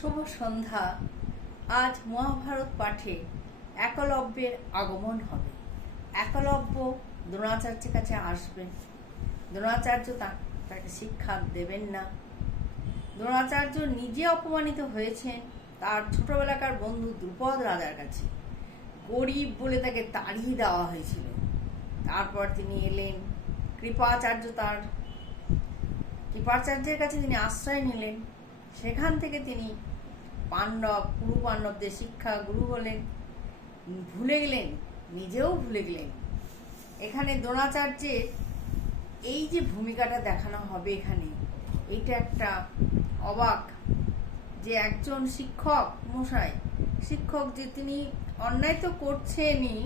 শুভ সন্ধ্যা। আজ মহাভারত পাঠে একলব্যের আগমন হবে। একলব্য দ্রোণাচার্যের কাছে আসবেন। দ্রোণাচার্য তাকে শিক্ষা দেবেন না। দ্রোণাচার্য নিজে অপমানিত হয়েছেন তার ছোটবেলাকার বন্ধু দ্রুপদ রাজার কাছে। গরিব বলে তাকে তাড়িয়ে দেওয়া হয়েছিল। তারপর তিনি এলেন। কৃপাচার্য তার কৃপাচার্যের কাছে তিনি আশ্রয় নিলেন। সেখান থেকে তিনি পাণ্ডব কুরু পাণ্ডবদের শিক্ষা, গুরু হলেন ভুলে গেলেন, নিজেও ভুলে গেলেন। এখানে দ্রোণাচার্যের এই যে ভূমিকাটা দেখানো হবে এখানে, এইটা একটা অবাক যে একজন শিক্ষক মশাই, শিক্ষক যে তিনি অন্যায় তো করছেনই,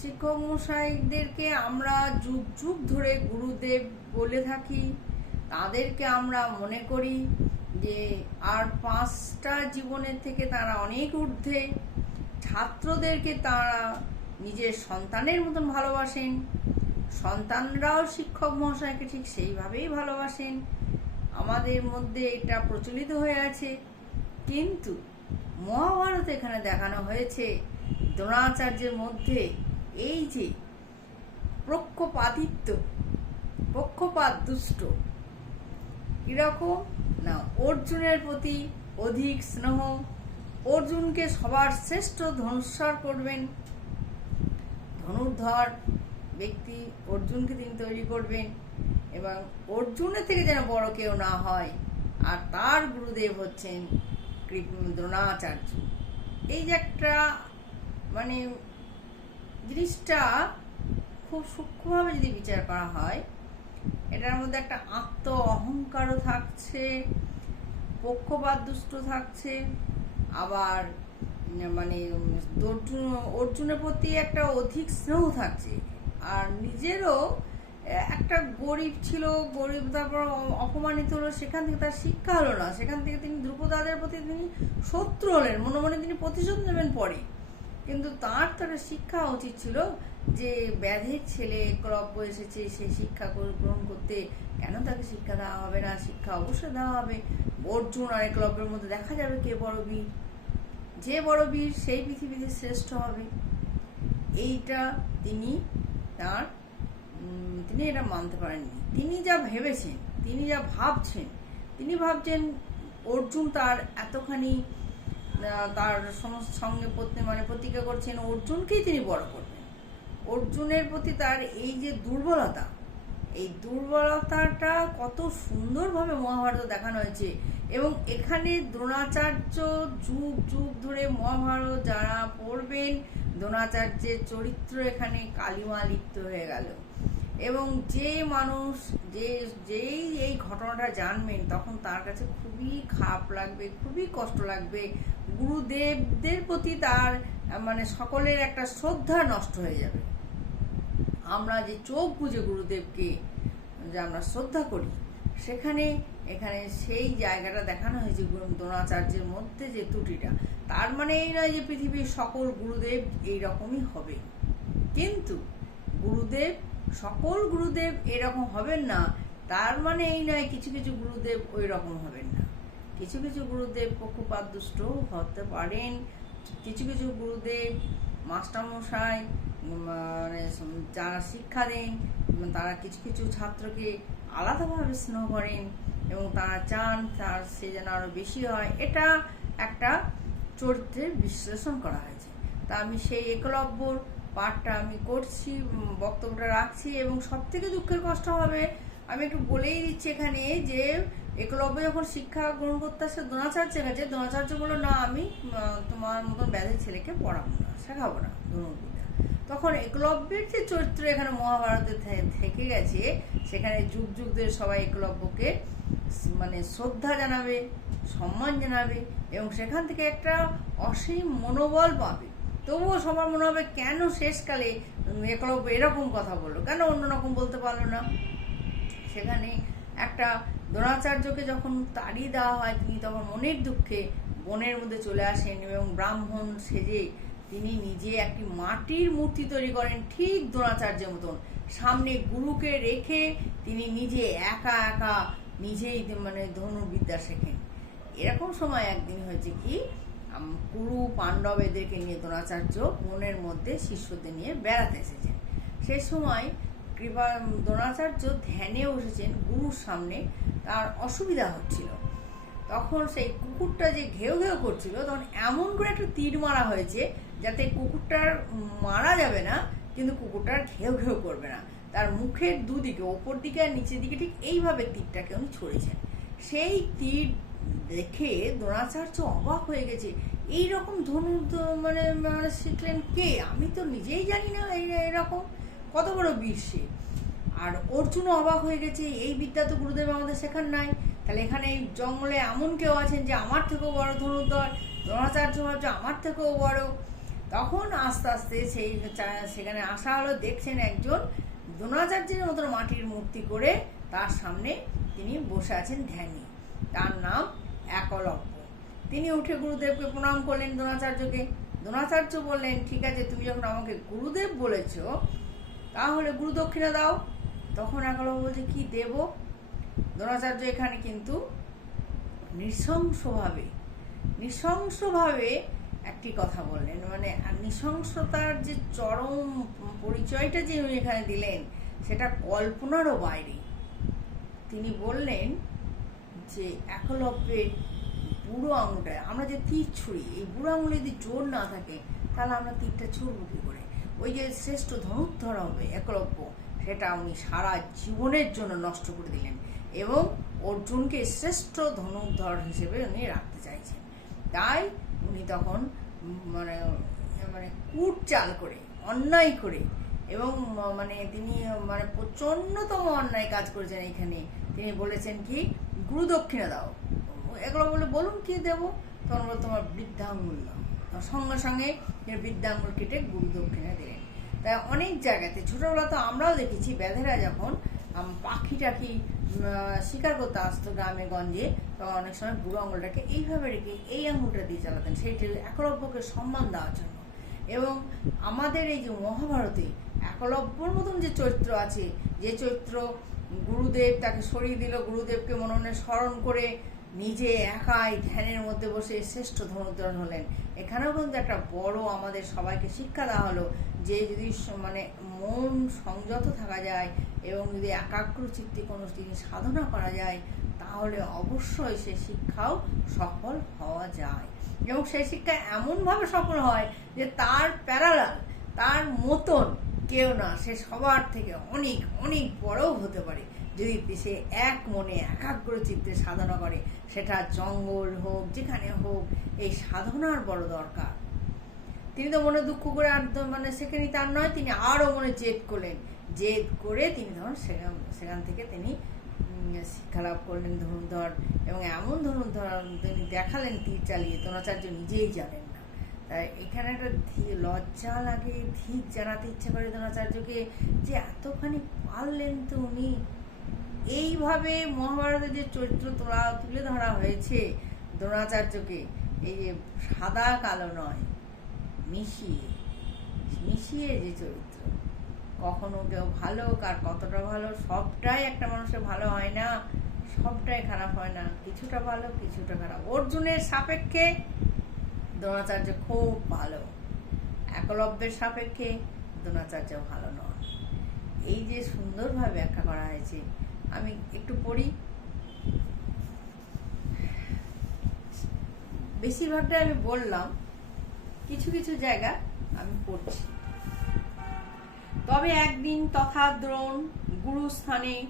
শিক্ষক মশাইদেরকে আমরা যুগ যুগ ধরে গুরুদেব বলে থাকি, তাদেরকে আমরা মনে করি যে আর পাঁচটা জীবনের থেকে তারা অনেক ঊর্ধ্বে। ছাত্রদেরকে তারা নিজের সন্তানের মতন ভালোবাসেন। সন্তানরাও শিক্ষক মহাশয়কে ঠিক সেইভাবেই ভালোবাসেন। আমাদের মধ্যে এটা প্রচলিত হয়ে আছে। কিন্তু মহাভারত এখানে দেখানো হয়েছে দ্রোণাচার্যের মধ্যে এই যে পক্ষপাতিত্ব পক্ষপাত দুষ্ট কীরকম? না, অর্জুনের প্রতি অধিক স্নেহ। অর্জুনকে সবার শ্রেষ্ঠ ধনুস্বর করবেন। ধনুর্ধর ব্যক্তি অর্জুনকে তিনি তৈরি করবেন এবং অর্জুনের থেকে যেন বড় কেউ না হয়, আর তার গুরুদেব হচ্ছেন দ্রোণাচার্য এই যে একটা মানে জিনিসটা খুব সূক্ষ্মভাবে যদি বিচার করা হয় এটার মধ্যে একটা আত্ম অহংকারও থাকছে, পক্ষপাত দুষ্ট থাকছে, আবার মানে অর্জুন, অর্জুনের প্রতি একটা অধিক স্নেহ থাকছে। আর নিজেরও একটা গরিব ছিল, গরিব তারপর অপমানিত হলো, সেখান থেকে তার শিক্ষা হলো না। সেখান থেকে তিনি দ্রুপদাদের প্রতি তিনি শত্রু হলেন, মনে মনে তিনি প্রতিশোধ নেবেন পরে। কিন্তু তার তো একটা শিক্ষা উচিত ছিল যে ব্যাধের ছেলে একলব্য এসেছে, সে শিক্ষা গ্রহণ করতে। কেন তাকে শিক্ষা দেওয়া হবে না? শিক্ষা অবশ্যই দেওয়া হবে। অর্জুন আর একলব্যের মধ্যে দেখা যাবে কে বড় বীর। যে বড় বীর, সেই পৃথিবীতে শ্রেষ্ঠ হবে। এইটা তিনি তার তিনি এটা মানতে পারেননি। তিনি যা ভেবেছেন, তিনি যা ভাবছেন, তিনি ভাবছেন অর্জুন তার এতখানি তার সঙ্গে মানে প্রতিজ্ঞা করছেন অর্জুনকেই তিনি বড় করবেন। অর্জুনের প্রতি তার এই যে দুর্বলতা, এই দুর্বলতাটা কত সুন্দরভাবে মহাভারত দেখানো হয়েছে। এবং এখানে দ্রোণাচার্য যুগ যুগ ধরে মহাভারত যারা পড়বেন, দ্রোণাচার্যের চরিত্র এখানে কালিমা লিপ্ত হয়ে গেল। এবং যে মানুষ, যে, যেই এই ঘটনাটা জানবেন, তখন তার কাছে খুবই খারাপ লাগবে, খুবই কষ্ট লাগবে। গুরুদেবদের প্রতি তার মানে সকলের একটা শ্রদ্ধা নষ্ট হয়ে যাবে। আমরা যে চোখ বুঝে গুরুদেবকে যে আমরা শ্রদ্ধা করি, সেখানে, এখানে সেই জায়গাটা দেখানো হয়েছে গুরু দ্রোণাচার্যের মধ্যে যে ত্রুটিটা। তার মানে এই নয় যে পৃথিবীর সকল গুরুদেব এই রকমই হবে। কিন্তু গুরুদেব, সকল গুরুদেব এরকম হবেন না। তার মানে এই নয়, কিছু কিছু গুরুদেব ওই রকম হবেন না। কিছু কিছু গুরুদেব পক্ষপাত দুষ্ট হতে পারেন। কিছু কিছু গুরুদেব মাস্টারমশাই মানে যারা শিক্ষা দেন তারা কিছু কিছু ছাত্রকে আলাদাভাবে স্নেহ করেন এবং তারা চান তার সে যেন আরও বেশি হয়। এটা একটা চরিত্রের বিশ্লেষণ করা হয়েছে। তা আমি সেই একলব্যর পাঠটা আমি করছি বক্তব্যটা রাখছি এবং সব থেকে দুঃখের কষ্ট হবে, আমি একটু বলেই দিচ্ছি এখানে যে একলব্য যখন শিক্ষা গ্রহণ করতে আসে দ্রোণাচার্যের কাছে, দ্রোণাচার্য বলল, না, আমি তোমার মতন ব্যাধের ছেলেকে পড়াবো না, শেখাবো না ধনুর্বিদ্যা তখন একলব্যের যে চরিত্র এখানে মহাভারতে থেকে গেছে, সেখানে যুগ যুগ ধরে সবাই একলব্যকে মানে শ্রদ্ধা জানাবে, সম্মান জানাবে এবং সেখান থেকে একটা অসীম মনোবল পাবে। তবুও সবার মনে হবে, কেন শেষকালে একলব্য এরকম কথা বলল? কেন অন্যরকম বলতে পারল না? সেখানে একটা দ্রোণাচার্যকে যখন তাড়িয়ে দেওয়া হয়, তিনি তখন মনের দুঃখে বনের মধ্যে চলে আসেন এবং ব্রাহ্মণ সেজে তিনি নিজে একটি মাটির মূর্তি তৈরি করেন ঠিক দ্রোণাচার্যের মতন। সামনে গুরুকে রেখে তিনি নিজে একা একা নিজেই মানে ধনুর্বিদ্যা শেখেন। এরকম সময় একদিন হয়েছে কি কুরু পাণ্ডব এদেরকে নিয়ে দ্রোণাচার্য বনের মধ্যে শিষ্যদের নিয়ে বেড়াতে এসেছেন। সে সময় কৃপা, দ্রোণাচার্য ধ্যানে বসেছেন গুরুর সামনে, তার অসুবিধা হচ্ছিল। তখন সেই কুকুরটা যে ঘেউ ঘেউ করছিল, তখন এমন করে একটা তীর মারা হয়েছে যাতে কুকুরটার মারা যাবে না, কিন্তু কুকুরটার ঘেউ ঘেউ করবে না। তার মুখের দুদিকে, ওপর দিকে আর নিচের দিকে ঠিক এইভাবে তীরটাকে উনি ছড়েছেন। সেই তীর দেখে দ্রোণাচার্য অবাক হয়ে গেছে। এই রকম ধনু মানে মানে শিখলেন কে? আমি তো নিজেই জানি না এরকম। কত বড় বীর সে। আর অর্জুনও অবাক হয়ে গেছে, এই বিদ্যা তো গুরুদেব আমাদের শেখান নাই। তাহলে এখানে এই জঙ্গলে এমন কেউ আছেন যে আমার থেকেও বড় ধনুর্ধর, দ্রোণাচার্য ভাবছে আমার থেকেও বড়। তখন আস্তে আস্তে সেই সেখানে আসা হলো, দেখছেন একজন দ্রোণাচার্যের মতন মাটির মূর্তি করে তার সামনে তিনি বসে আছেন ধ্যানী। তার নাম একলব্য। তিনি উঠে গুরুদেবকে প্রণাম করলেন দ্রোণাচার্যকে। দ্রোণাচার্য বললেন, ঠিক আছে, তুমি যখন আমাকে গুরুদেব বলেছ তাহলে গুরু দক্ষিণা দাও। তখন একলব্য বলছে, কি দেব? দ্রোণাচার্য এখানে কিন্তু নৃশংসভাবে নৃশংসভাবে একটি কথা বললেন। মানে নৃশংসতার যে চরম পরিচয়টা যে উনি এখানে দিলেন, সেটা কল্পনারও বাইরে। তিনি বললেন যে, একলব্যের বুড়ো আঙুলটায়, আমরা যে তীর ছুঁড়ি, এই বুড়ো আঙুলে যদি জোর না থাকে, তাহলে আমরা তীরটা ছুড়বো কি করে? ওই যে শ্রেষ্ঠ ধনুর্ধর হবে, একলব্য, সেটা উনি সারা জীবনের জন্য নষ্ট করে দিলেন এবং অর্জুনকে শ্রেষ্ঠ ধনুর্ধর হিসেবে উনি রাখতে চাইছেন। তাই উনি তখন মানে মানে কূট চাল করে, অন্যায় করে এবং মানে তিনি মানে প্রচন্ডতম অন্যায় কাজ করেছেন এখানে। তিনি বলেছেন কি গুরুদক্ষিণা দাও। এগুলো বলে, বলুন কি দেবো? তখন তোমার বৃদ্ধাঙ্গুল দাও। তো সঙ্গে সঙ্গে বৃদ্ধাঙ্গুল কেটে গুরু দক্ষিণা দিলেন। তাই অনেক জায়গাতে, ছোটবেলা তো আমরাও দেখেছি ব্যাধেরা যখন পাখি টাখি শিকার করতে আসতো গ্রামে, গঞ্জে, তখন অনেক সময় বুড়ো আঙুলটাকে এইভাবে রেখে এই আঙুলটা দিয়ে চালাতেন। সেইটি একলব্যকে সম্মান দেওয়ার জন্য। এবং আমাদের এই যে মহাভারতে একলব্যর মতন যে চরিত্র আছে, যে চরিত্র গুরুদেব তাকে সরিয়ে দিল, গুরুদেবকে মনে মনে স্মরণ করে নিজে একাই ধ্যানের মধ্যে বসে শ্রেষ্ঠ ধনুর্ধর হলেন। এখানেও কিন্তু একটা বড় আমাদের সবাইকে শিক্ষা দেওয়া হলো যে যদি মানে মন সংযত থাকা যায় এবং যদি একাগ্র চিত্তে কোনো জিনিস সাধনা করা যায়, তাহলে অবশ্যই সে শিক্ষাও সফল হওয়া যায়। এবং সেই শিক্ষা এমনভাবে সফল হয় যে তার প্যারালাল, তার মতন কেউ না, সে সবার থেকে অনেক অনেক বড়ও হতে পারে। যদি সে এক মনে একাগ্র চিত্তে সাধনা করে। সেটা জঙ্গল হোক যেখানে হোক এই সাধনার বড় দরকার। তিনি তো মনে দুঃখ করে আর মানে সেখানেই তার নয় তিনি আরও মনে জেদ করলেন। জেদ করে তিনি তখন সেখান সেখান থেকে তিনি উম, শিক্ষা লাভ করলেন ধনুর্ধর এবং এমন ধনুর্ধর তিনি দেখালেন তীর চালিয়ে দ্রোণাচার্য নিজেই জানেন না। তাই এখানে একটা লজ্জা লাগে ধিক জানাতে ইচ্ছা করে দ্রোণাচার্যকে যে এতখানি পারলেন তো উনি। এইভাবে মহাভারতের যে চরিত্র তোলা, তুলে ধরা হয়েছে দ্রোণাচার্যকে, এই যে সাদা কালো নয়, মিশিয়ে মিশিয়ে যে চরিত্র, কখনো কেউ ভালো, কার কতটা ভালো, সবটাই একটা মানুষের ভালো হয় না, সবটাই খারাপ হয় না, কিছুটা ভালো, কিছুটা খারাপ। অর্জুনের সাপেক্ষে দ্রোণাচার্য খুব ভালো, একলব্যের সাপেক্ষে দ্রোণাচার্য ভালো নয়। এই যে সুন্দরভাবে ব্যাখ্যা করা হয়েছে আমি একটু পড়ি। বেশিরভাগটাই আমি বললাম, কিছু কিছু জায়গা আমি পড়ছি। তবে একদিন তথা দ্রোণ, গুরুস্থানে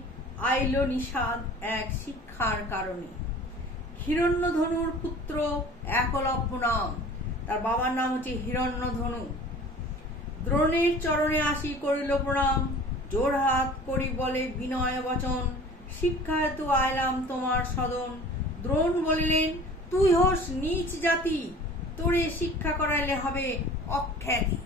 আইল নিষাদ এক শিক্ষার কারণে। হিরণ্যধনুর পুত্র একলব্য নাম, তার বাবার নাম হচ্ছে হিরণ্যধনু। দ্রোণের চরণে আসি করিল প্রণাম। জোর হাত করি বলে বিনয় বচন শিক্ষা হেতু আইলাম তোমার সদন। দ্রোণ বলিলেন, তুই হোস নিচ জাতি, তোরে শিক্ষা করাইলে হবে অখ্যাতি।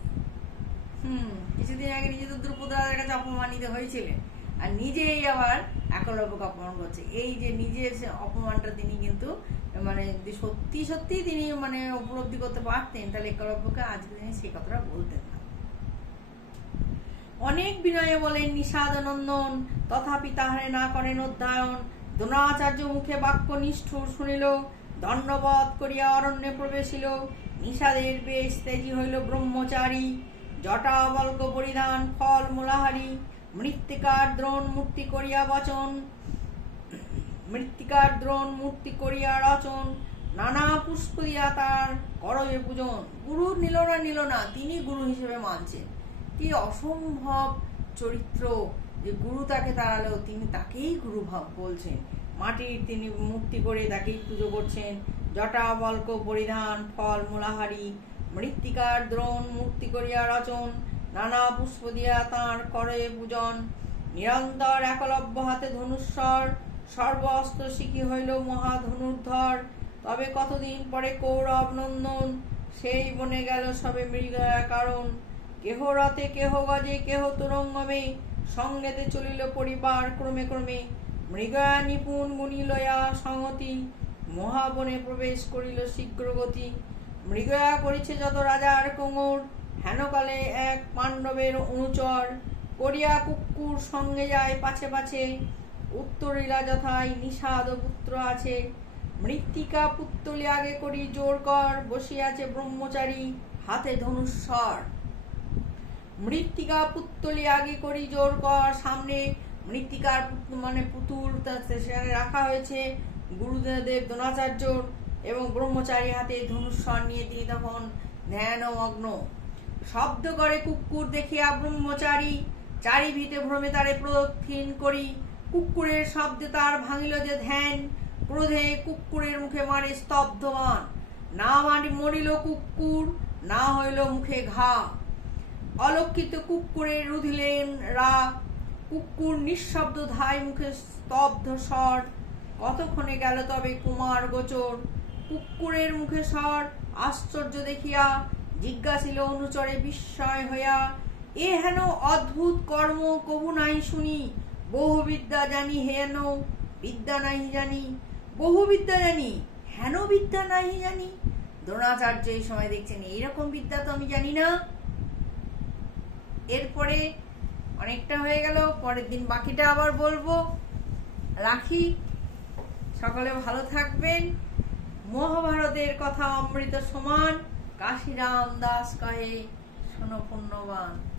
হুম, কিছুদিন আগে নিজে তো দ্রৌপদ রাজার কাছে অপমানিত হয়েছিলেন, আর নিজেই আবার একলব্যকে অপমান করছে। এই যে নিজের অপমানটা তিনি কিন্তু মানে সত্যি সত্যি তিনি মানে উপলব্ধি করতে পারতেন, তাহলে একলব্যকে আজকে তিনি সেই কথাটা বলতেন। অনেক বিনয়ে বলেন নিষাদানন্দন তথাপি তাহারে না করেন অধ্যায়ন। দ্রোণাচার্য মুখে বাক্য নিষ্ঠুর শুনিল, দণ্ডবধ করিয়া অরণ্যে প্রবেশিল। নিষাদের বেশ তেজি হইল ব্রহ্মচারী। জটাবল্ক পরিধান ফল মূলাহারি। মৃত্তিকার দ্রোণ মূর্তি করিয়া বচন। মৃত্তিকার দ্রোণ মূর্তি করিয়া রচন। নানা পুষ্প দিয়া তার করয়ে পূজন। গুরু নিল না নিল না তিনি গুরু হিসেবে মানছেন। কি অসম্ভব চরিত্র যে গুরু তাকে তাড়ালেও তিনি তাকেই গুরু বলছেন। মাটির তিনি মূর্তি করে তাকেই পুজো করছেন। জটা, বল্ক, পরিধান, ফল, মূলাহারি, মৃত্তিকার দ্রোণ, মূর্তি করিয়া রচন, নানা পুষ্প দিয়া তাঁর করে পূজন। নিরন্তর একলব্য হাতে ধনুস্বর সর্ব অস্ত্র শিখি হইল মহাধনুর্ধর। তবে কতদিন পরে কৌরব নন্দন, সেই বনে গেল সবে মৃগয়া কারণ। কেহ রথে কেহ গজে কেহ তুরঙ্গমে, সঙ্গেতে চলিল পরিবার ক্রমে ক্রমে। মৃগয়া নিপুণ গুণী লয়া সংহতি, মহাবনে প্রবেশ করিল শীঘ্র গতি মৃগয়া করিছে যত রাজার কোঙর হেনকালে এক পাণ্ডবের অনুচর। করিয়া কুকুর সঙ্গে যায় পাছে পাছে উত্তরীলা যথায় নিষাদ পুত্র আছে। মৃত্তিকা পুত্তলি আগে করি জোর কর বসিয়াছে ব্রহ্মচারী, হাতে ধনুস্বর মৃত্তিকা পুত্তলি আগে করি জোর কর, সামনে মৃত্তিকার মানে পুতুল সেখানে রাখা হয়েছে। গুরুদেব দ্রোণাচার্যর এবং ব্রহ্মচারী হাতে ধনুস্বর নিয়ে তিনি তখন ধ্যানমগ্ন শব্দ করে কুকুর দেখিয়া ব্রহ্মচারী চারিভিতে ভ্রমে তারে প্রদক্ষিণ করি। কুকুরের শব্দে তার ভাঙিল যে ধ্যান, ক্রোধে কুকুরের মুখে মারে স্তব্ধমান না মারি মরিল কুকুর, না হইল মুখে ঘা। অলক্ষিত কুকুরের রুধিলেন রা। কুকুর নিঃশব্দ ধাই মুখে স্তব্ধ স্বর। কতক্ষণে গেল তবে কুমার গোচর? কুকুরের মুখে স্বর। আশ্চর্য দেখিয়া জিজ্ঞাসিল অনুচরে বিস্ময় হইয়া, এ হেন অদ্ভুত কর্ম কবু নাই শুনি। বহু বিদ্যা জানি হেন বিদ্যা নাই জানি। বহু বিদ্যা জানি, হেন বিদ্যা নাই জানি? দ্রোণাচার্য এই সময় দেখছেন, এইরকম বিদ্যা তো আমি জানি না। এরপরে অনেকটা হয়ে গেল, পরের দিন বাকিটা আবার বলব। রাখি, সকলে ভালো থাকবেন। মহাভারতের কথা অমৃত সমান। কাশিরাম দাস কহে, শোনো পুণ্যবান।